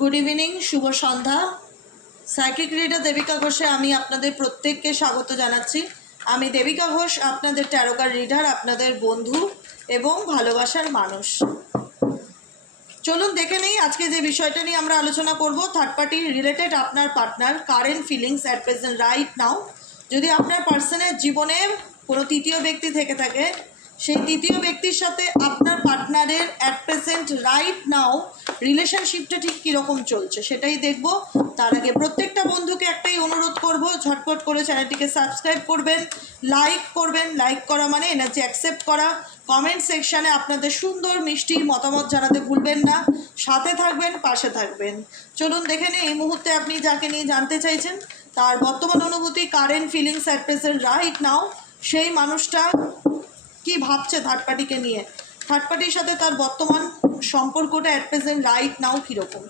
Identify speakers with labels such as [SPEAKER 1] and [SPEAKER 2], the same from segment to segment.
[SPEAKER 1] Good evening শুভ সন্ধ্যা। Psychic reader Debika ঘোষে আমি আপনাদের প্রত্যেককে স্বাগত জানাচ্ছি। আমি দেবিকা ঘোষ আপনাদের ট্যারোকার রিডার আপনাদের বন্ধু এবং ভালোবাসার মানুষ। চলুন দেখে নেই, আজকে যে বিষয়টা নিয়ে আমরা আলোচনা করব থার্ড পার্টি রিলেটেড আপনার partner current feelings at present right now যদি আপনার পার্সনের জীবনে কোনো তৃতীয় ব্যক্তি থেকে থাকে সেই তৃতীয় ব্যক্তির সাথে আপনার পার্টনারের অ্যাট প্রেজেন্ট রাইট নাও রিলেশনশিপটা ঠিক কীরকম চলছে সেটাই দেখব। তার আগে প্রত্যেকটা বন্ধুকে একটাই অনুরোধ করব, ঝটপট করে চ্যানেলটিকে সাবস্ক্রাইব করবেন লাইক করবেন লাইক করা মানে এনার্জি অ্যাকসেপ্ট করা। কমেন্ট সেকশানে আপনাদের সুন্দর মিষ্টি মতামত জানাতে ভুলবেন না। সাথে থাকবেন, পাশে থাকবেন। চলুন দেখে নিন এই মুহূর্তে আপনি যাকে নিয়ে জানতে চাইছেন, তার বর্তমান অনুভূতি current feelings at present right now সেই মানুষটা কি ভাবছে থার্ড পার্টিকে নিয়ে? থার্ড পার্টির সাথে তার বর্তমান সম্পর্কটা অ্যাট প্রেজেন্ট রাইট নাও কীরকম?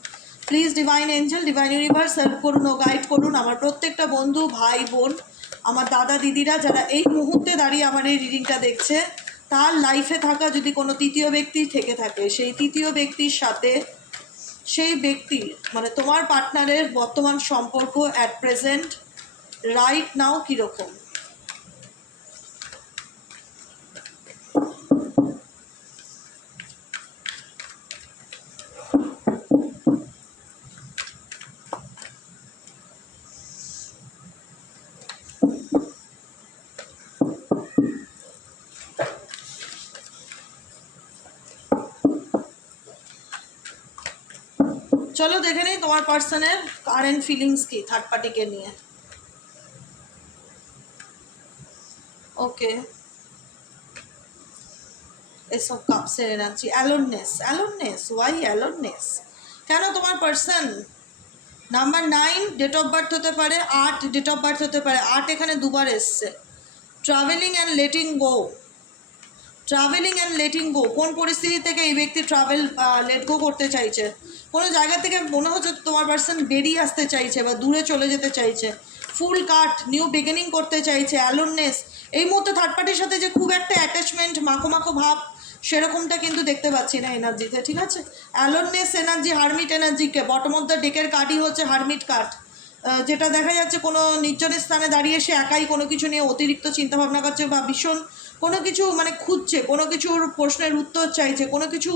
[SPEAKER 1] Please divine angel divine universe help করুন ও গাইড করুন। আমার প্রত্যেকটা বন্ধু, ভাই, বোন, আমার দাদা, দিদিরা যারা এই মুহূর্তে দাঁড়িয়ে আমার এই রিডিংটা দেখছে, তার লাইফে থাকা যদি কোনো তৃতীয় ব্যক্তি থেকে থাকে, সেই তৃতীয় ব্যক্তির সাথে সেই ব্যক্তি মানে তোমার পার্টনারের বর্তমান সম্পর্ক অ্যাট প্রেজেন্ট রাইট নাও কীরকম? চলো দেখে নিই তোমার পার্সনের কারেন্ট ফিলিংস কি থার্ড পার্টিকে নিয়ে। ওকে এসব কাপসের energy aloneness aloneness why aloneness কেন তোমার person number nine date of birth হতে পারে, আট ডেট অফ বার্থ হতে পারে, আট এখানে দুবার এসছে। Travelling and letting go travelling and letting go কোন পরিস্থিতি থেকে এই ব্যক্তি ট্রাভেল লেট গো করতে চাইছে? কোনো জায়গা থেকে মনে হচ্ছে তোমার পার্সন বেরিয়ে আসতে চাইছে বা দূরে চলে যেতে চাইছে। ফুল কাট নিউ বিগিনিং করতে চাইছে অ্যালোননেস এই মুহূর্তে থার্ড পার্টির সাথে যে খুব একটা অ্যাটাচমেন্ট মাখো মাখো ভাব, সেরকমটা কিন্তু দেখতে পাচ্ছি না এনার্জিতে ঠিক আছে? অ্যালোননেস এনার্জি হারমিট এনার্জিকে বটম অফ দ্য ডেকের কার্ডই হচ্ছে হারমিট কার্ড যেটা দেখা যাচ্ছে কোনো নির্জন স্থানে দাঁড়িয়ে সে একাই কোনো কিছু নিয়ে অতিরিক্ত চিন্তাভাবনা করছে বা ভীষণ কোনো কিছু মানে খুঁজছে, কোনো কিছুর প্রশ্নের উত্তর চাইছে, কোনো কিছু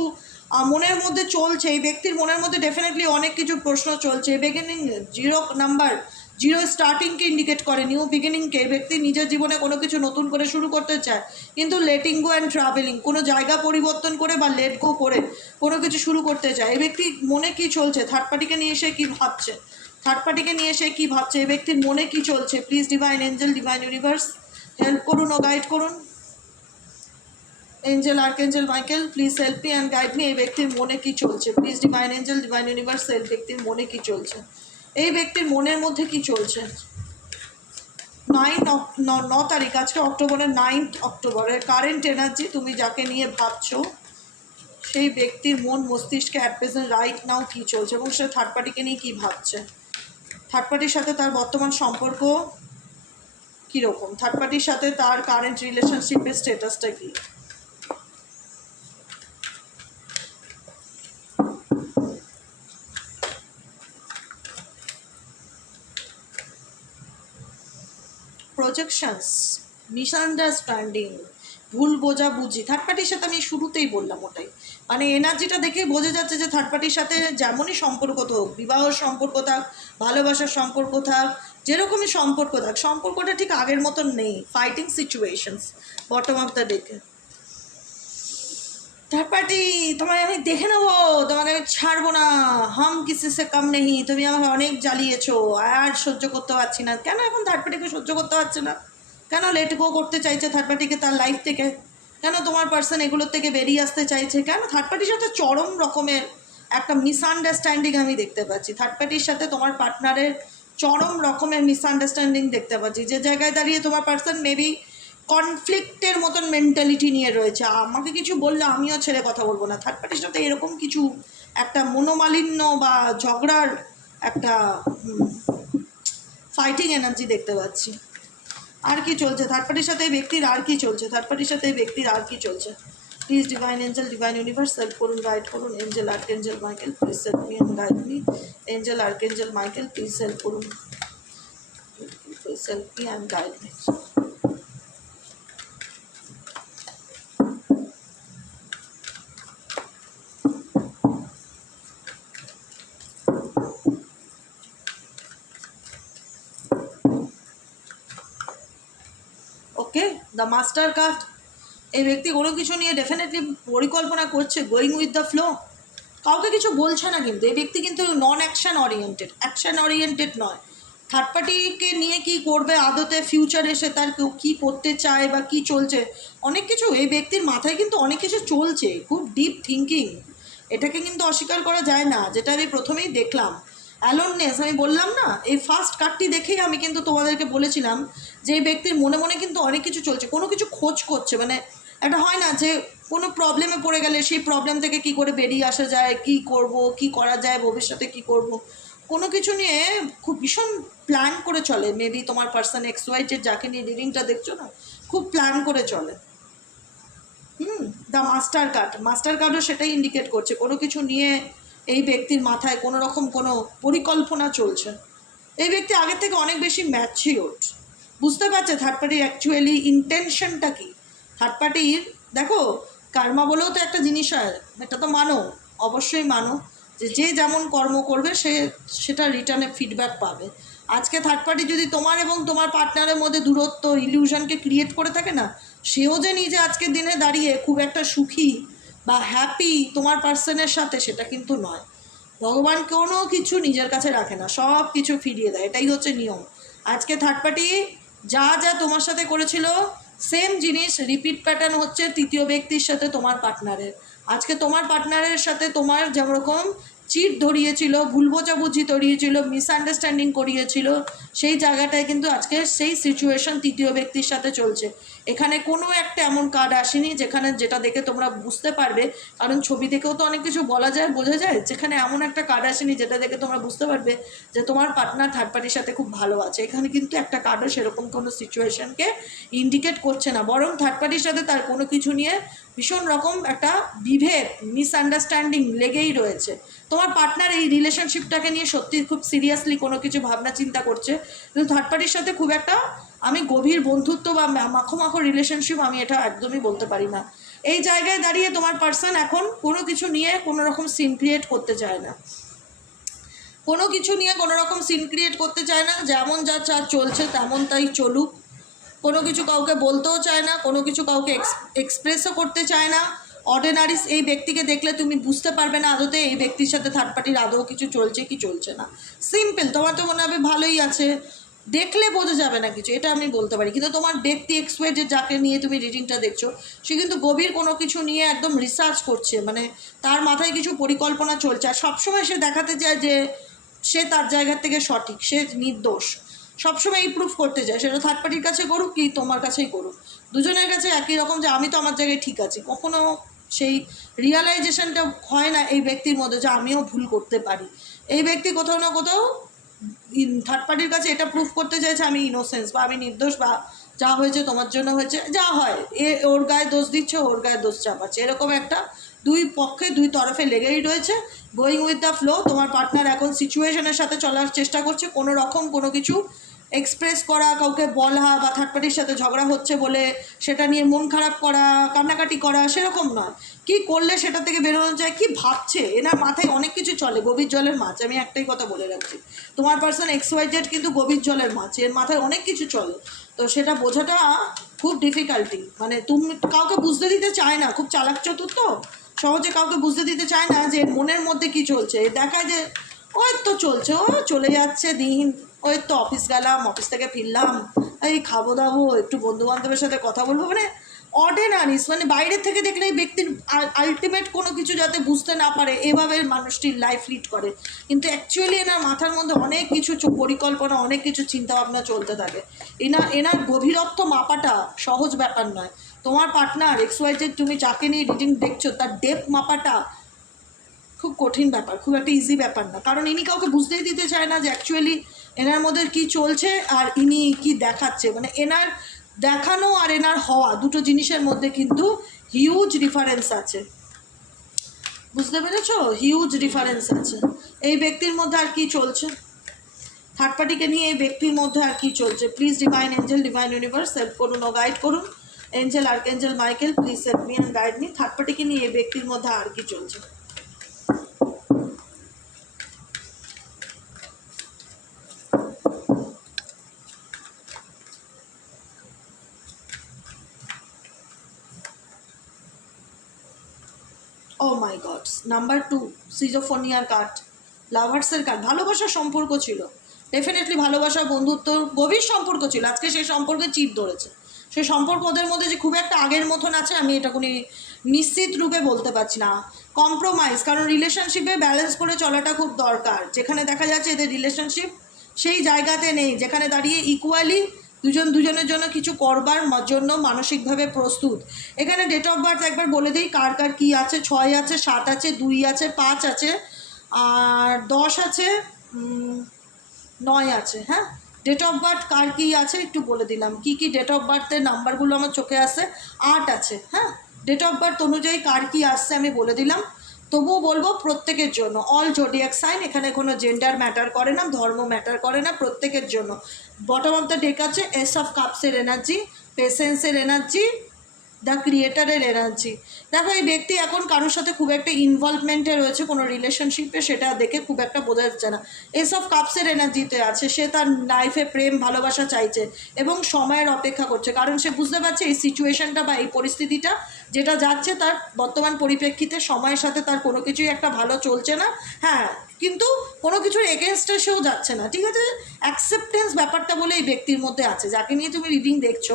[SPEAKER 1] মনের মধ্যে চলছে, এই ব্যক্তির মনের মধ্যে ডেফিনেটলি অনেক কিছু প্রশ্ন চলছে। বিগিনিং জিরো নাম্বার জিরো স্টার্টিংকে ইন্ডিকেট করে নিউ বিগিনিংকে ব্যক্তি নিজের জীবনে কোনো কিছু নতুন করে শুরু করতে চায়, কিন্তু লেটিং গো অ্যান্ড ট্রাভেলিং কোনো জায়গা পরিবর্তন করে বা লেট গো করে কোনো কিছু শুরু করতে চায়। এই ব্যক্তি মনে কি চলছে? থার্ড পার্টিকে নিয়ে এসে কী ভাবছে? থার্ড পার্টিকে নিয়ে এসে কী ভাবছে? এই ব্যক্তির মনে কি চলছে? Please divine angel divine universe help করুন ও গাইড করুন। Angel archangel Michael please help me and guide me এই ব্যক্তির মনে কি চলছে? Please divine angel divine universe এই ব্যক্তির মনে কি চলছে? এই ব্যক্তির মনের মধ্যে কি চলছে? নাইন ন তারিখ, আজকে অক্টোবরের নাইন্থ অক্টোবরের কারেন্ট এনার্জি তুমি যাকে নিয়ে ভাবছ, সেই ব্যক্তির মন মস্তিষ্কে অ্যাট প্রেজেন্ট রাইট নাও কী চলছে এবং সে থার্ড পার্টিকে নিয়ে কী ভাবছে? থার্ড পার্টির সাথে তার বর্তমান সম্পর্ক কীরকম? থার্ড পার্টির সাথে তার কারেন্ট রিলেশনশিপের স্ট্যাটাসটা কী? প্রজেকশনস মিসআন্ডারস্ট্যান্ডিং ভুল বোঝাবুঝি। থার্ড পার্টির সাথে আমি শুরুতেই বললাম ওটাই। মানে এনার্জিটা দেখেই বোঝা যাচ্ছে যে থার্ড পার্টির সাথে যেমনই সম্পর্ক হোক বিবাহর সম্পর্ক থাক, ভালোবাসার সম্পর্ক থাক, যেরকমই সম্পর্ক থাক, সম্পর্কটা ঠিক আগের মতন নেই। Fighting situations bottom of the ডেকে থার্ড পার্টি তোমায় আমি দেখে নেব, তোমাকে আমি ছাড়বো না। হাম কিসি সে কম নেই, তুমি আমাকে অনেক জ্বালিয়েছো, আর সহ্য করতে পারছি না। কেন এখন থার্ড পার্টিকে সহ্য করতে পারছে না? কেন লেট গো করতে চাইছে থার্ড পার্টিকে তার লাইফ থেকে? কেন তোমার পার্সন এগুলোর থেকে বেরিয়ে আসতে চাইছে? কেন থার্ড পার্টির সাথে চরম রকমের একটা মিসআন্ডারস্ট্যান্ডিং আমি দেখতে পাচ্ছি। থার্ড পার্টির সাথে তোমার পার্টনারের চরম রকমের মিসআন্ডারস্ট্যান্ডিং দেখতে পাচ্ছি। যে জায়গায় দাঁড়িয়ে তোমার পার্সন মেবি কনফ্লিক্টের মতন মেন্টালিটি নিয়ে রয়েছে। আমাকে কিছু বললে আমিও ছেড়ে কথা বলব না। থার্ড পার্টির সাথে এরকম কিছু একটা মনোমালিন্য বা ঝগড়ার একটা ফাইটিং এনার্জি দেখতে পাচ্ছি। আর কি চলছে? থার্ড পার্টির সাথে ব্যক্তির আর কি চলছে? থার্ড পার্টির সাথে ব্যক্তির আর কি চলছে? Please divine angel divine universe help করুন। গাইড করুন angel archangel Michael please help me and guide me angel archangel Michael please help করুন please me and guide me okay the master card এই ব্যক্তি কোনো কিছু নিয়ে ডেফিনেটলি পরিকল্পনা করছে গোয়িং উইথ দ্য ফ্লো কাউকে কিছু বলছে না কিন্তু, এই ব্যক্তি কিন্তু non action oriented action oriented নয়। থার্ড পার্টিকে নিয়ে কি করবে আদতে ফিউচার এসে তার কেউ কী করতে চায় বা কি চলছে, অনেক কিছু এই ব্যক্তির মাথায় কিন্তু অনেক কিছু চলছে, খুব ডিপ থিঙ্কিং এটাকে কিন্তু অস্বীকার করা যায় না, যেটা আমি প্রথমেই দেখলাম। অ্যালোননেস আমি বললাম না, এই ফার্স্ট কার্ডটি দেখেই আমি কিন্তু তোমাদেরকে বলেছিলাম যে এই ব্যক্তির মনে মনে কিন্তু অনেক কিছু চলছে, কোনো কিছু খোঁজ করছে মানে একটা হয় না যে কোনো প্রবলেমে পড়ে গেলে সেই প্রবলেম থেকে কি করে বেরিয়ে আসা যায়, কি করব, কি করা যায়, ভবিষ্যতে কি করব, কোনো কিছু নিয়ে খুব ভীষণ প্ল্যান করে চলে মেবি তোমার পার্সন এক্স ওয়াইজের যাকে নিয়ে রিডিংটা দেখছ না, খুব প্ল্যান করে চলে। Hmm the master card master কার্ডও সেটাই ইন্ডিকেট করছে, কোনো কিছু নিয়ে এই ব্যক্তির মাথায় কোনো রকম কোনো পরিকল্পনা চলছে। এই ব্যক্তি আগের থেকে অনেক বেশি ম্যাচিওর বুঝতে পারছে থার্ড পার্টির অ্যাকচুয়ালি ইন্টেনশনটা কী? থার্ড পার্টির দেখো কার্মা বলেও তো একটা জিনিস হয়, এটা তো মানো, অবশ্যই মানো, যে যে যেমন কর্ম করবে, সে সেটা রিটার্নে ফিডব্যাক পাবে। আজকে থার্ড পার্টি যদি তোমার এবং তোমার পার্টনারের মধ্যে দূরত্ব ইলিউশনকে ক্রিয়েট করে থাকে না, সেও যে নিজে আজকের দিনে দাঁড়িয়ে খুব একটা সুখী বা হ্যাপি তোমার পার্সনের সাথে সেটা কিন্তু নয়। ভগবান কোনো কিছু নিজের কাছে রাখে না সব কিছু ফিরিয়ে দেয়, এটাই হচ্ছে নিয়ম। আজকে থার্ড পার্টি যা যা তোমার সাথে করেছিল সেম জিনিস রিপিট প্যাটার্ন হচ্ছে তৃতীয় ব্যক্তির সাথে তোমার পার্টনারের আজকে তোমার পার্টনারের সাথে তোমার যেরকম চিট ধরিয়েছিল, ভুল বোঝাবুঝি ধরিয়েছিল মিসআন্ডারস্ট্যান্ডিং করিয়েছিল, সেই জায়গাটায় কিন্তু আজকে সেই সিচুয়েশন তৃতীয় ব্যক্তির সাথে চলছে। এখানে কোনো একটা এমন কার্ড আসেনি যেখানে যেটা দেখে তোমরা বুঝতে পারবে, কারণ ছবি দেখেও তো অনেক কিছু বলা যায়, বোঝা যায়, যেখানে এমন একটা কার্ড আসেনি যেটা দেখে তোমরা বুঝতে পারবে যে তোমার পার্টনার থার্ড পার্টির সাথে খুব ভালো আছে। এখানে কিন্তু একটা কার্ডও সেরকম কোনো সিচুয়েশনকে ইন্ডিকেট করছে না, বরং থার্ড পার্টির সাথে তার কোনো কিছু নিয়ে ভীষণ রকম একটা বিভেদ মিসআন্ডারস্ট্যান্ডিং লেগেই রয়েছে। তোমার পার্টনার এই রিলেশনশিপটাকে নিয়ে সত্যি খুব সিরিয়াসলি কোনো কিছু ভাবনা চিন্তা করছে। কিন্তু থার্ড পার্টির সাথে খুব একটা আমি গভীর বন্ধুত্ব বা মাখো মাখো রিলেশনশিপ আমি এটা একদমই বলতে পারি না। এই জায়গায় দাঁড়িয়ে তোমার পার্সন এখন কোনো কিছু নিয়ে কোনো রকম সিন ক্রিয়েট করতে চায় না। কোনো কিছু নিয়ে কোনো রকম সিন ক্রিয়েট করতে চায় না। যেমন যা চা চলছে, তেমন তাই চলুক। কোনো কিছু কাউকে বলতেও চায় না, কোনো কিছু কাউকে এক্সপ্রেসও করতে চায় না। অর্ডিনারিস এই ব্যক্তিকে দেখলে তুমি বুঝতে পারবে না আদতে এই ব্যক্তির সাথে থার্ড পার্টির আদৌ কিছু চলছে কি চলছে না। সিম্পল তোমার তো মনে হবে ভালোই আছে। দেখলে বোঝা যাবে না কিছু, এটা আমি বলতে পারি। কিন্তু তোমার ব্যক্তি এক্সপেক্ট যাকে নিয়ে তুমি রিডিংটা দেখছ, সে কিন্তু গভীর কোনো কিছু নিয়ে একদম রিসার্চ করছে। মানে তার মাথায় কিছু পরিকল্পনা চলছে। আর সবসময় সে দেখাতে চায় যে সে তার জায়গা থেকে সঠিক, সে নির্দোষ। সবসময় এই প্রুফ করতে চায়। সেটা থার্ড পার্টির কাছে করুক কি তোমার কাছেই করুক। দুজনের কাছে একই রকম যে আমি তো আমার জায়গায় ঠিক আছি। কখনো সেই রিয়ালাইজেশনটা হয় না এই ব্যক্তির মধ্যে যে আমিও ভুল করতে পারি। এই ব্যক্তি কোথাও না কোথাও থার্ড পার্টির কাছে এটা প্রুফ করতে চাইছে আমি ইনোসেন্স বা আমি নির্দোষ বা যা হয়েছে তোমার জন্য হয়েছে, যা হয়। এ ওর গায়ে দোষ দিচ্ছে, ওর গায়ে দোষ চাপাচ্ছে। এরকম একটা দুই পক্ষে দুই তরফে লেগেই রয়েছে। গোয়িং উইথ দ্য ফ্লো তোমার পার্টনার এখন সিচুয়েশনের সাথে চলার চেষ্টা করছে। কোনো রকম কোনো কিছু এক্সপ্রেস করা, কাউকে বলা, বা থার্ড পার্টির সাথে ঝগড়া হচ্ছে বলে সেটা নিয়ে মন খারাপ করা, কান্নাকাটি করা, সেরকম নয়। কি করলে সেটা থেকে বেরোনো যায়, কি ভাবছে? এনার মাথায় অনেক কিছু চলে, গভীর জলের মাছ, আমি একটাই কথা বলে রাখছি। তোমার পার্সন এক্স ওয়াই জেড কিন্তু গভীর জলের মাছ, এর মাথায় অনেক কিছু চলে। তো সেটা বোঝাটা খুব ডিফিকাল্টি মানে তুমি কাউকে বুঝতে দিতে চায় না, খুব চালাক চতুর তো। সহজে কাউকে বুঝতে দিতে চায় না যে মনের মধ্যে কি চলছে। দেখায় যে, ওই তো চলছে, ও চলে যাচ্ছে দিন। ওই তো অফিস গেলাম অফিস থেকে ফিরলাম। এই খাব দাবো, একটু বন্ধু বান্ধবের সাথে কথা বলব। মানে অর্ডিনারিস মানে বাইরে থেকে দেখলে এই ব্যক্তির আলটিমেট কোনো কিছু যাতে বুঝতে না পারে, এভাবে মানুষটির লাইফ লিড করে। কিন্তু অ্যাকচুয়ালি এনার মাথার মধ্যে অনেক কিছু পরিকল্পনা, অনেক কিছু চিন্তাভাবনা চলতে থাকে। এনা এনার গভীরত্ব মাপাটা সহজ ব্যাপার নয়। তোমার পার্টনার এক্স ওয়াইজের তুমি যাকে নিয়ে রিডিং দেখছ, তার ডেপ মাপাটা খুব কঠিন ব্যাপার, খুব একটা ইজি ব্যাপার না। কারণ ইনি কাউকে বুঝতেই দিতে চায় না যে অ্যাকচুয়ালি এনার মধ্যে কি চলছে আর ইনি কি দেখাচ্ছে? মানে এনার দেখানো আর এনার হওয়া দুটো জিনিসের মধ্যে কিন্তু হিউজ ডিফারেন্স আছে। বুঝতে পেরেছ? হিউজ ডিফারেন্স আছে। এই ব্যক্তির মধ্যে আর কি চলছে? থার্ড পার্টিকে নিয়ে এই ব্যক্তির মধ্যে আর কি চলছে? Please divine angel divine universe help করুন ও গাইড করুন। Angel archangel Michael please help me and guide me third পার্টিকে নিয়ে এই ব্যক্তির মধ্যে আর কি চলছে oh my god number two সিজোফোনিয়ার কার্ড লাভার্সের কার্ড ভালোবাসার সম্পর্ক ছিল। ডেফিনেটলি ভালোবাসা বন্ধুত্ব, গভীর সম্পর্ক ছিল। আজকে সেই সম্পর্কে চিপ ধরেছে। সেই সম্পর্ক ওদের মধ্যে যে খুব একটা আগের মতন আছে, আমি এটা কোনো নিশ্চিত রূপে বলতে পারছি না। কম্প্রোমাইজ কারণ রিলেশনশিপে ব্যালেন্স করে চলাটা খুব দরকার। যেখানে দেখা যাচ্ছে এদের রিলেশনশিপ সেই জায়গাতে নেই, যেখানে দাঁড়িয়ে ইকুয়ালি দুজন দুজনের জন্য কিছু করবার জন্য মানসিকভাবে প্রস্তুত। এখানে ডেট অফ বার্থ একবার বলে দিই, কার কার কী আছে, ছয় আছে, সাত আছে, দুই আছে, পাঁচ আছে, আর দশ আছে নয় আছে হ্যাঁ? ডেট অফ বার্থ কার কী আছে একটু বলে দিলাম। কি কি ডেট অফ বার্থের নাম্বারগুলো আমার চোখে আসে? আট আছে হ্যাঁ? ডেট অফ বার্থ অনুযায়ী কার কী আসছে আমি বলে দিলাম। তবুও বলব প্রত্যেকের জন্য অল জোডিয়াক সাইন এখানে কোনো জেন্ডার ম্যাটার করে না, ধর্ম ম্যাটার করে না, প্রত্যেকের জন্য। বটম অফ দ্য ডেক আছে এস অফ কাপসের এনার্জি পেশেন্সের এনার্জি দ্য ক্রিয়েটারের এনার্জি দেখো, এই ব্যক্তি এখন কারোর সাথে খুব একটা ইনভলভমেন্টে রয়েছে, কোনো রিলেশনশিপে সেটা দেখে খুব একটা বোঝা যাচ্ছে না। এস অফ কাপসের এনার্জিতে আছে, সে তার লাইফে প্রেম, ভালোবাসা চাইছে এবং সময়ের অপেক্ষা করছে। কারণ সে বুঝতে পারছে এই সিচুয়েশনটা বা এই পরিস্থিতিটা, যেটা যাচ্ছে তার বর্তমান পরিপ্রেক্ষিতে, সময়ের সাথে তার কোনো কিছুই একটা ভালো চলছে না। হ্যাঁ কিন্তু কোনো কিছুর এগেনস্টে সেও যাচ্ছে না, ঠিক আছে? অ্যাকসেপ্টেন্স ব্যাপারটা বলে এই ব্যক্তির মধ্যে আছে, যাকে নিয়ে তুমি রিডিং দেখছ,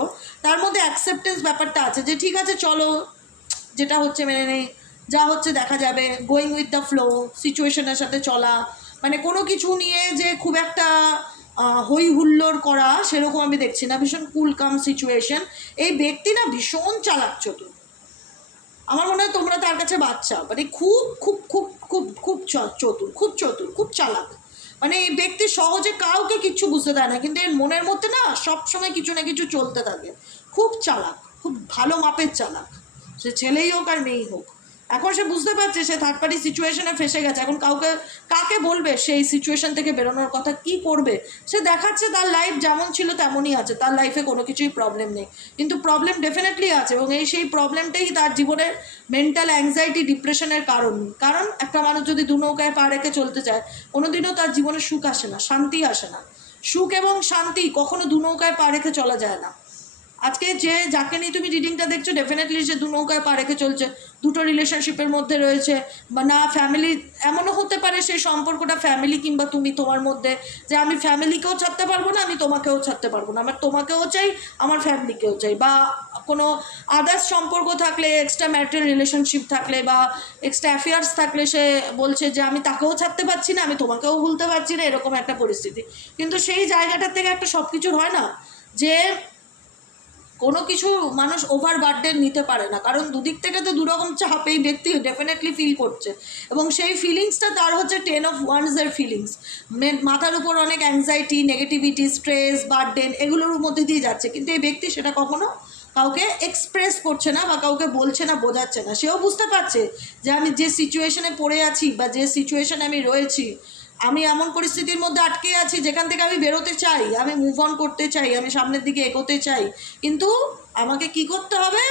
[SPEAKER 1] তার মধ্যে অ্যাকসেপ্টেন্স ব্যাপারটা আছে যে ঠিক আছে, চলো, যেটা হচ্ছে মেনে নেই, যা হচ্ছে দেখা যাবে গোয়িং উইথ দ্য ফ্লো সিচুয়েশনের সাথে চলা মানে কোনো কিছু নিয়ে যে খুব একটা হই হুল্লোড় করা সেরকম আমি দেখছি না, ভীষণ কুল কাম সিচুয়েশন এই ব্যক্তি না ভীষণ চালাক চতুর। আমার মনে হয় তোমরা তার কাছে বাচ্চা। মানে খুব খুব খুব খুব খুব চতুর খুব চতুর, খুব চালাক। মানে এই ব্যক্তি সহজে কাউকে কিছু বুঝতে দেয় না, কিন্তু এর মনের মধ্যে না সবসময় কিছু না কিছু চলতে থাকে। খুব চালাক, খুব ভালো মাপের চালাক। সে ছেলেই হোক আর মেয়েই হোক। এখন সে বুঝতে পারছে, সে থার্ড পার্টি সিচুয়েশনে ফেসে গেছে। এখন কাউকে, কাকে বলবে সেই সিচুয়েশন থেকে বেরোনোর কথা, কি করবে? সে দেখাচ্ছে তার লাইফ যেমন ছিল তেমনই আছে, তার লাইফে কোনো কিছুই প্রবলেম নেই। কিন্তু প্রবলেম ডেফিনেটলি আছে এবং এই সেই প্রবলেমটাই তার জীবনের মেন্টাল অ্যাংজাইটি ডিপ্রেশনের কারণ। কারণ একটা মানুষ যদি দু নৌকায় পা রেখে চলতে চায়, কোনোদিনও তার জীবনে সুখ আসে না, শান্তি আসে না। সুখ এবং শান্তি কখনো দু নৌকায় পা রেখে চলা যায় না। আজকে যে, যাকে নিয়ে তুমি রিডিংটা দেখছ ডেফিনেটলি সে দু নৌকায় পা রেখে চলছে। দুটো রিলেশনশিপের মধ্যে রয়েছে। বা না ফ্যামিলি এমনও হতে পারে সেই সম্পর্কটা ফ্যামিলি কিংবা তুমি তোমার মধ্যে, যে আমি ফ্যামিলিকেও ছাড়তে পারব না, আমি তোমাকেও ছাড়তে পারব না। আমার তোমাকেও চাই, আমার ফ্যামিলিকেও চাই। বা কোনো আদার্স সম্পর্ক থাকলে এক্সট্রা ম্যারিটাল রিলেশনশিপ থাকলে বা এক্সট্রা অ্যাফেয়ার্স থাকলে সে বলছে যে, আমি তাকেও ছাড়তে পারছি না, আমি তোমাকেও ভুলতে পারছি না, এরকম একটা পরিস্থিতি। কিন্তু সেই জায়গাটার থেকে একটা সব কিছুর হয় না, যে কোনো কিছু মানুষ ওভার বার্ডেন নিতে পারে না। কারণ দুদিক থেকে তো দুরকম চাপ এই ব্যক্তি ডেফিনেটলি ফিল করছে। এবং সেই ফিলিংসটা তার হচ্ছে টেন অফ ওয়ান্সের ফিলিংস মাথার উপর অনেক অ্যাংজাইটি নেগেটিভিটি স্ট্রেস বার্ডেন এগুলোর মধ্যে দিয়ে যাচ্ছে। কিন্তু এই ব্যক্তি সেটা কখনো কাউকে এক্সপ্রেস করছে না বা কাউকে বলছে না, বোঝাচ্ছে না। সেও বুঝতে পারছে যে আমি যে সিচুয়েশনে পড়ে আছি বা যে সিচুয়েশনে আমি রয়েছি আমি এমন পরিস্থিতির মধ্যে আটকে আছি, যেখান থেকে আমি বেরোতে চাই, আমি মুভ অন করতে চাই, আমি সামনের দিকে এগোতে চাই। কিন্তু আমাকে কি করতে হবে?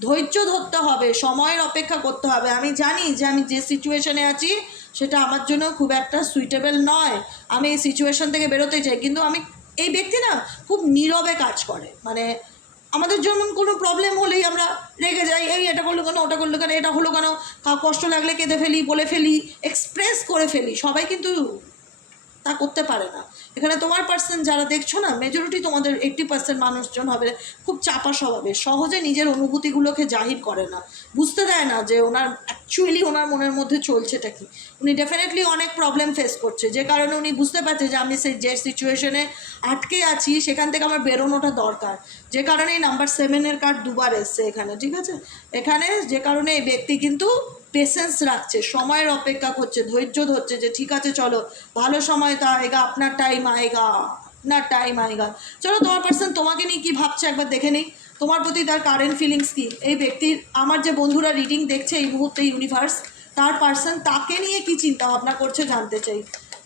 [SPEAKER 1] ধৈর্য ধরতে হবে, সময়ের অপেক্ষা করতে হবে। আমি জানি যে আমি যে সিচুয়েশনে আছি, সেটা আমার জন্য খুব একটা সুইটেবল নয়। আমি এই সিচুয়েশন থেকে বেরোতে চাই, কিন্তু আমি, এই ব্যক্তি না, খুব নীরবে কাজ করে। মানে আমাদের যেমন কোনো প্রবলেম হলেই আমরা রেগে যাই, এই এটা করল কেন, ওটা করল কেন, এটা হলো কেন কষ্ট লাগলে কেঁদে ফেলি, বলে ফেলি এক্সপ্রেস করে ফেলি। সবাই কিন্তু তা করতে পারে না। এখানে তোমার পার্সেন্ট যারা দেখছ না মেজরিটি তোমাদের এইট্টি পার্সেন্ট মানুষজন হবে, খুব চাপা স্বভাবে সহজে নিজের অনুভূতিগুলোকে জাহির করে না। বুঝতে দেয় না যে ওনার অ্যাকচুয়ালি ওনার মনের মধ্যে চলছেটা কি। উনি ডেফিনেটলি অনেক প্রবলেম ফেস করছে। যে কারণে উনি বুঝতে পারছে যে আমি সেই, যে সিচুয়েশনে আটকে আছি, সেখান থেকে আমার বেরোনোটা দরকার। যে কারণে এই নাম্বার সেভেনের কার্ড দুবার এসছে এখানে, ঠিক আছে? এখানে যে কারণে এই ব্যক্তি কিন্তু পেশেন্স রাখছে, সময়ের অপেক্ষা করছে, ধৈর্য ধরছে যে, ঠিক আছে, চলো, ভালো সময় তো আয়েগা, আপনার টাইম আয়েগা, আপনার টাইম আয়েগা। চলো, তোমার পার্সন তোমাকে নিয়ে কী ভাবছে একবার দেখে নেই? তোমার প্রতি তার কারেন্ট ফিলিংস কী? এই ব্যক্তির, আমার যে বন্ধুরা রিডিং দেখছে এই মুহূর্তে ইউনিভার্স তার পার্সন তাকে নিয়ে কী চিন্তা ভাবনা করছে জানতে চাই।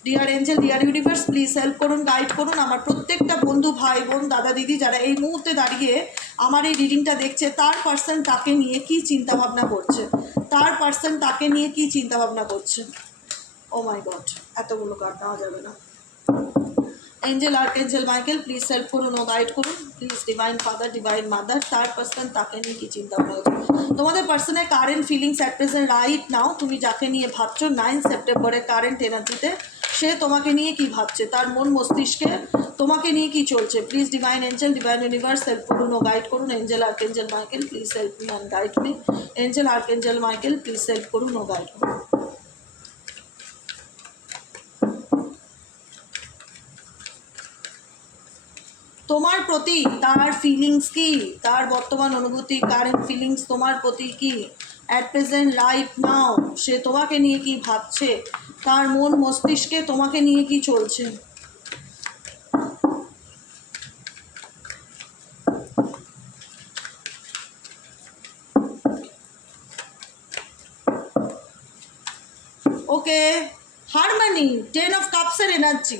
[SPEAKER 1] Dear angel dear universe please help করুন গাইড করুন। আমার প্রত্যেকটা বন্ধু, ভাই, বোন, দাদা, দিদি যারা এই মুহূর্তে দাঁড়িয়ে আমার এই রিডিংটা দেখছে, তার পার্সন তাকে নিয়ে কী চিন্তাভাবনা করছে? তার পার্সন তাকে নিয়ে কী চিন্তাভাবনা করছে? ও মাই গড এতগুলো কার্ড নেওয়া যাবে না। Angel archangel Michael please help করুন, ও গাইড করুন। Please divine father divine mother তার পার্সন তাকে নিয়ে কি চিন্তা করছে? তোমাদের পার্সনের current feelings at present right now তুমি যাকে নিয়ে ভাবছ নাইন সেপ্টেম্বরে কারেন্ট এনার্জিতে সে তোমাকে নিয়ে কি ভাবছে? তার মন মস্তিষ্কে তোমাকে নিয়ে কি চলছে? Please divine angel divine universe help করুন, ও গাইড করুন। Angel archangel Michael please help me and guide me angel archangel Michael please help করুন, ও গাইড করুন তোমার প্রতি তার ফিলিংস কি? তার বর্তমান অনুভূতি কারেন্ট ফিলিংস তোমার প্রতি কি? অ্যাট প্রেজেন্ট রাইট নাও সে তোমাকে নিয়ে কি ভাবছে? তার মন মস্তিষ্কে তোমাকে নিয়ে কি চলছে? Okay harmony ten of কাপসের energy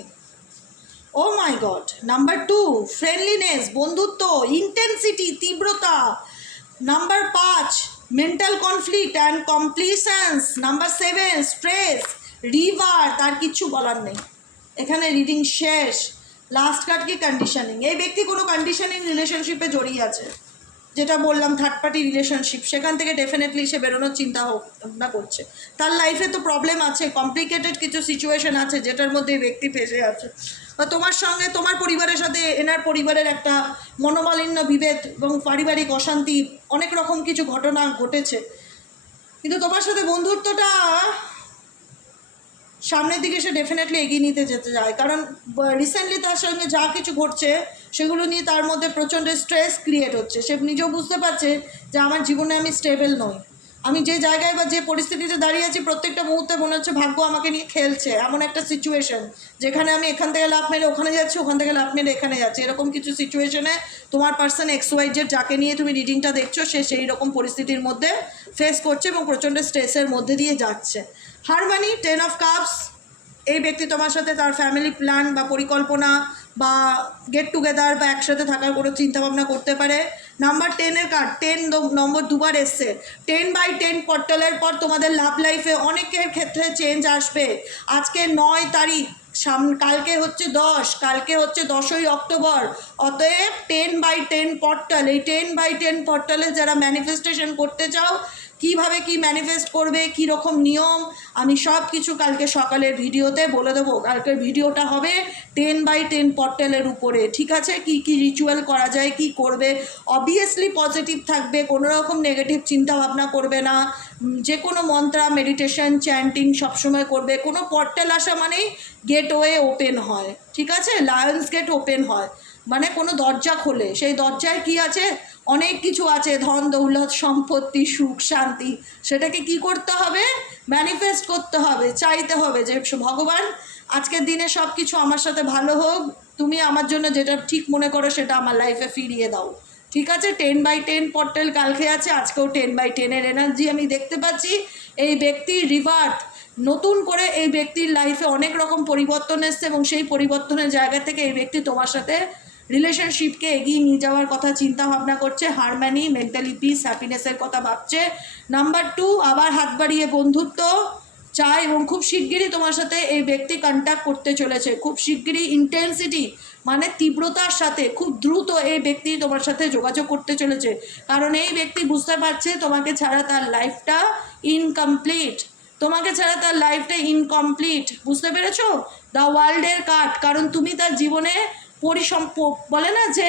[SPEAKER 1] oh my god number two friendliness বন্ধুত্ব ইন্টেন্সিটি তীব্রতা নাম্বার পাঁচ mental conflict and completions number seven stress river তার কিচ্ছু বলার নেই। এখানে রিডিং শেষ। লাস্ট কার্ড কি কন্ডিশনিং এই ব্যক্তি কোনো কন্ডিশনিং রিলেশনশিপে জড়িয়ে আছে। যেটা বললাম থার্ড পার্টি রিলেশনশিপ সেখান থেকে ডেফিনেটলি সে বেরোনোর চিন্তা ভাবনা করছে। তার লাইফে তো প্রবলেম আছে কমপ্লিকেটেড কিছু সিচুয়েশন আছে, যেটার মধ্যে এই ব্যক্তি ফেসে আছে। বা তোমার সঙ্গে তোমার পরিবারের সাথে, এনার পরিবারের একটা মনোমালিন্য, বিভেদ এবং পারিবারিক অশান্তি, অনেক রকম কিছু ঘটনা ঘটেছে। কিন্তু তোমার সাথে বন্ধুত্বটা সামনের দিকে সে ডেফিনেটলি এগিয়ে নিতে যেতে যায় কারণ রিসেন্টলি তার সঙ্গে যা কিছু ঘটছে, সেগুলো নিয়ে তার মধ্যে প্রচণ্ড স্ট্রেস ক্রিয়েট হচ্ছে। সে নিজেও বুঝতে পারছে যে আমার জীবনে আমি স্টেবল নই। আমি যে জায়গায় বা যে পরিস্থিতিতে দাঁড়িয়ে আছি, প্রত্যেকটা মুহূর্তে মনে হচ্ছে ভাগ্য আমাকে নিয়ে খেলছে। এমন একটা সিচুয়েশন যেখানে আমি এখান থেকে লাভ মেরে ওখানে যাচ্ছি, ওখান থেকে লাভ মেরে এখানে যাচ্ছি। এরকম কিছু সিচুয়েশনে তোমার পার্সন এক্স ওয়াইজের যাকে নিয়ে তুমি রিডিংটা দেখছ, সে সেই রকম পরিস্থিতির মধ্যে ফেস করছে এবং প্রচণ্ড স্ট্রেসের মধ্যে দিয়ে যাচ্ছে। হারমানি টেন অফ কাপস এই ব্যক্তি তোমার সাথে তার ফ্যামিলি প্ল্যান বা পরিকল্পনা বা গেট টুগেদার বা একসাথে থাকার কোনো চিন্তাভাবনা করতে পারে। নাম্বার টেনের কার্ড টেন নম্বর দুবার এসছে। টেন বাই টেন পর্টালের পর তোমাদের লাভ লাইফে অনেকের ক্ষেত্রে চেঞ্জ আসবে। আজকে নয় তারিখ, সাম, কালকে হচ্ছে দশ, কালকে হচ্ছে দশই অক্টোবর। অতএব টেন বাই টেন পর্টাল এই টেন বাই টেন পর্টালে যারা ম্যানিফেস্টেশন করতে চাও কীভাবে কি ম্যানিফেস্ট করবে কি রকম নিয়ম, আমি সব কিছু কালকে সকালের ভিডিওতে বলে দেবো। কালকের ভিডিওটা হবে টেন বাই টেন পর্টালের উপরে, ঠিক আছে? কি কি রিচুয়াল করা যায়, কি করবে? অবভিয়াসলি পজিটিভ থাকবে, কোনো রকম নেগেটিভ চিন্তা ভাবনা করবে না। যে কোনো মন্ত্রা মেডিটেশন চ্যান্টিং সবসময় করবে। কোনো পর্টাল আসা মানেই গেটওয়ে ওপেন হয়, ঠিক আছে? লায়ন্স গেট ওপেন হয়। মানে কোনো দরজা খোলে। সেই দরজায় কি আছে? অনেক কিছু আছে। ধন, দৌলত, সম্পত্তি, সুখ, শান্তি। সেটাকে কি করতে হবে? ম্যানিফেস্ট করতে হবে, চাইতে হবে যে ভগবান, আজকের দিনে সব কিছু আমার সাথে ভালো হোক, তুমি আমার জন্য যেটা ঠিক মনে করো সেটা আমার লাইফে ফিরিয়ে দাও। ঠিক আছে? টেন বাই টেন পর্টেল কালকে আছে, আজকেও টেন বাই টেনের এনার্জি আমি দেখতে পাচ্ছি। এই ব্যক্তির রিভার্ট নতুন করে এই ব্যক্তির লাইফে অনেক রকম পরিবর্তন এসছে এবং সেই পরিবর্তনের জায়গা থেকে এই ব্যক্তি তোমার সাথে রিলেশনশিপকে এগিয়ে নিয়ে যাওয়ার কথা চিন্তা ভাবনা করছে হারমানি মেন্টালি পিস হ্যাপিনেসের কথা ভাবছে। নাম্বার টু আবার হাত বাড়িয়ে বন্ধুত্ব চায় এবং খুব শিগগিরই তোমার সাথে এই ব্যক্তি কন্ট্যাক্ট করতে চলেছে। খুব শিগগিরই ইন্টেন্সিটি মানে তীব্রতার সাথে খুব দ্রুত এই ব্যক্তি তোমার সাথে যোগাযোগ করতে চলেছে। কারণ এই ব্যক্তি বুঝতে পারছে তোমাকে ছাড়া তার লাইফটা ইনকমপ্লিট তোমাকে ছাড়া তার লাইফটা ইনকমপ্লিট বুঝতে পেরেছ? দ্য ওয়ার্ল্ডের কাট কারণ তুমি তার জীবনে পরিসম্প, বলে না যে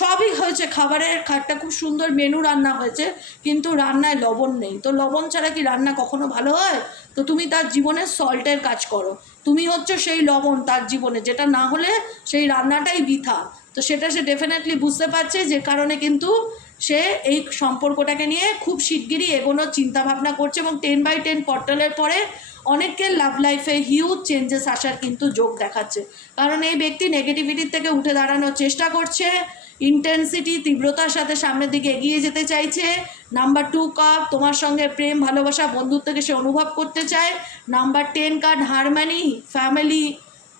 [SPEAKER 1] সবই হয়েছে। খাবারের খাটটা খুব সুন্দর, মেনু রান্না হয়েছে, কিন্তু রান্নায় লবণ নেই। তো লবণ ছাড়া কি রান্না কখনো ভালো হয়? তো তুমি তার জীবনে সল্টের কাজ করো। তুমি হচ্ছে সেই লবণ তার জীবনে। যেটা না হলে সেই রান্নাটাই বৃথা। তো সেটা সে ডেফিনেটলি বুঝতে পারছে যে কারণে কিন্তু সে এই সম্পর্কটাকে নিয়ে খুব শিগগিরই এগোনোর চিন্তা ভাবনা করছে এবং টেন বাই টেন পর্টালের পরে অনেকের লাভ লাইফে হিউজ চেঞ্জেস আসার কিন্তু যোগ দেখাচ্ছে। কারণ এই ব্যক্তি নেগেটিভিটির থেকে উঠে দাঁড়ানোর চেষ্টা করছে ইন্টেন্সিটি তীব্রতার সাথে সামনের দিকে এগিয়ে যেতে চাইছে। নাম্বার টু কাপ তোমার সঙ্গে প্রেম, ভালোবাসা বন্ধুত্বকে সে অনুভব করতে চায়। Number ten card harmony family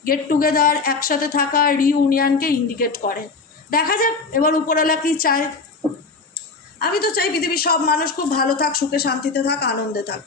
[SPEAKER 1] get together একসাথে থাকা রিউনিয়নকে ইন্ডিকেট করে। দেখা যাক এবার উপরওয়ালা কি চায়। আমি তো চাই পৃথিবীর সব মানুষ খুব ভালো থাক, সুখে, শান্তিতে থাক, আনন্দে থাক।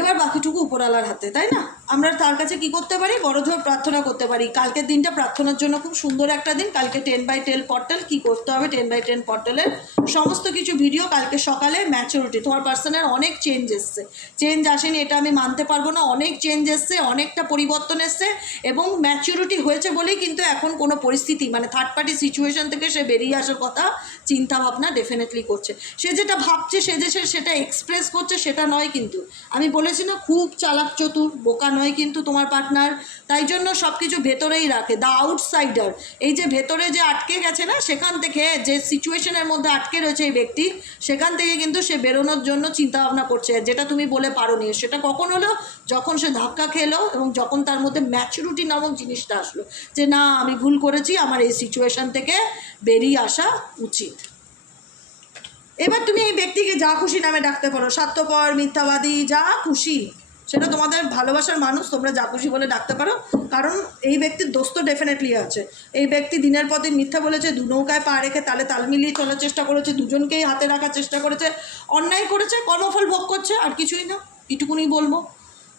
[SPEAKER 1] এবার বাকিটুকু উপরালার হাতে, তাই না? আমরা তার কাছে কি করতে পারি? বড় জোর প্রার্থনা করতে পারি। কালকের দিনটা প্রার্থনার জন্য খুব সুন্দর একটা দিন। কালকে টেন বাই টেন পর্টাল কি করতে হবে? টেন বাই টেন পর্টালের সমস্ত কিছু ভিডিও কালকে সকালে ম্যাচুরিটি তোমার পার্সনের অনেক চেঞ্জ এসছে। চেঞ্জ আসেনি, এটা আমি মানতে পারব না। অনেক চেঞ্জ এসছে, অনেকটা পরিবর্তন এসছে এবং ম্যাচুরিটি হয়েছে বলেই কিন্তু এখন কোনো পরিস্থিতি মানে থার্ড পার্টি সিচুয়েশন থেকে সে বেরিয়ে আসার কথা চিন্তা ভাবনা ডেফিনেটলি করছে। সে যেটা ভাবছে, সে যে সেটা এক্সপ্রেস করছে, সেটা নয় কিন্তু। আমি বলেছি না, খুব চালাক চতুর, বোকা নয় কিন্তু তোমার পার্টনার তাই জন্য সব কিছু ভেতরেই রাখে। দ্য আউটসাইডার এই যে ভেতরে যে আটকে গেছে না, সেখান থেকে যে সিচুয়েশনের মধ্যে আটকে রয়েছে এই ব্যক্তি, সেখান থেকে কিন্তু সে বেরোনোর জন্য চিন্তা ভাবনা করছে যেটা তুমি বলে পারো নি সেটা কখন হলো? যখন সে ধাক্কা খেলো এবং যখন তার মধ্যে ম্যাচুরিটি নামক জিনিসটা আসলো যে, না, আমি ভুল করেছি, আমার এই সিচুয়েশন থেকে বেরিয়ে আসা উচিত। এবার তুমি এই ব্যক্তিকে যা খুশি নামে ডাকতে পারো। স্বার্থপর, মিথ্যাবাদী, যা খুশি। সেটা তোমাদের ভালোবাসার মানুষ, তোমরা যা খুশি বলে ডাকতে পারো। কারণ এই ব্যক্তির দোস্ত ডেফিনেটলি আছে। এই ব্যক্তি দিনের পর দিন মিথ্যা বলেছে, দু নৌকায় পা রেখে তালে তাল মিলিয়ে চলার চেষ্টা করেছে, দুজনকেই হাতে রাখার চেষ্টা করেছে, অন্যায় করেছে, কর্মফল ভোগ করছে, আর কিছুই না। এটুকুনি বলব।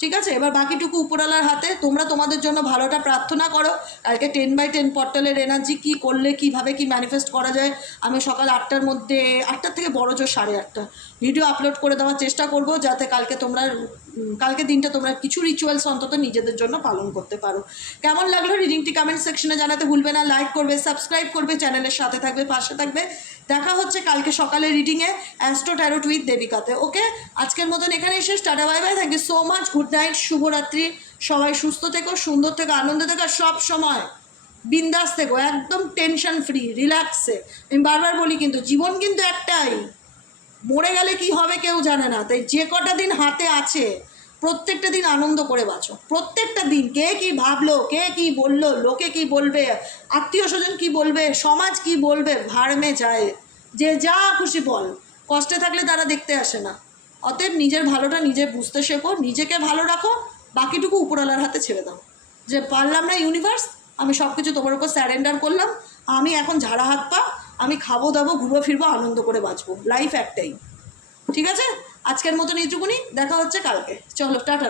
[SPEAKER 1] ঠিক আছে? এবার বাকিটুকু উপরালার হাতে। তোমরা তোমাদের জন্য ভালোটা প্রার্থনা করো। কালকে টেন বাই টেন পর্টালের এনার্জি কী করলে, কীভাবে কি ম্যানিফেস্ট করা যায়? আমি সকাল আটটার মধ্যে, আটটার থেকে বড় জোর সাড়ে আটটা। ভিডিও আপলোড করে দেওয়ার চেষ্টা করব, যাতে কালকে তোমরা কালকে দিনটা তোমরা কিছু রিচুয়ালস অন্তত নিজেদের জন্য পালন করতে পারো। কেমন লাগল রিডিংটি কমেন্ট সেকশনে জানাতে ভুলবে না। লাইক করবে সাবস্ক্রাইব করবে চ্যানেলের সাথে থাকবে, পাশে থাকবে। দেখা হচ্ছে কালকে সকালে রিডিংয়ে অ্যাস্ট্রো ট্যারোট উইথ দেবিকাতে ওকে আজকের মতন এখানেই শেষ। Tata bye bye thank you so much good night শুভরাত্রি। সবাই সুস্থ থেকো, সুন্দর থেকো, আনন্দ থেকো সব সময় বিন্দাস থেকো, একদম টেনশন ফ্রি রিল্যাক্সে আমি বারবার বলি কিন্তু, জীবন কিন্তু একটাই। মরে গেলে কি হবে কেউ জানে না। তাই যে কটা দিন হাতে আছে, প্রত্যেকটা দিন আনন্দ করে বাঁচো। প্রত্যেকটা দিন কে কি ভাবলো, কে কি বলল, লোকে কি বলবে, আত্মীয় স্বজন কি বলবে, সমাজ কি বলবে ভাড়মে যায়। যে যা খুশি বল, কষ্টে থাকলে তারা দেখতে আসে না। অতএব নিজের ভালোটা নিজে বুঝতে শেখো, নিজেকে ভালো রাখো, বাকিটুকু উপরওয়ালার হাতে ছেড়ে দাও। যে পারলাম না ইউনিভার্স, আমি সব কিছু তোমার উপর স্যারেন্ডার করলাম, আমি এখন ঝাড়া হাত পা আমি খাব, দাবো, ঘুরবো, ফিরবো, আনন্দ করে বাঁচবো। লাইফ একটাই। ঠিক আছে? আজকের মতন এইটুকুনি। দেখা হচ্ছে কালকে। চলো, টাটা।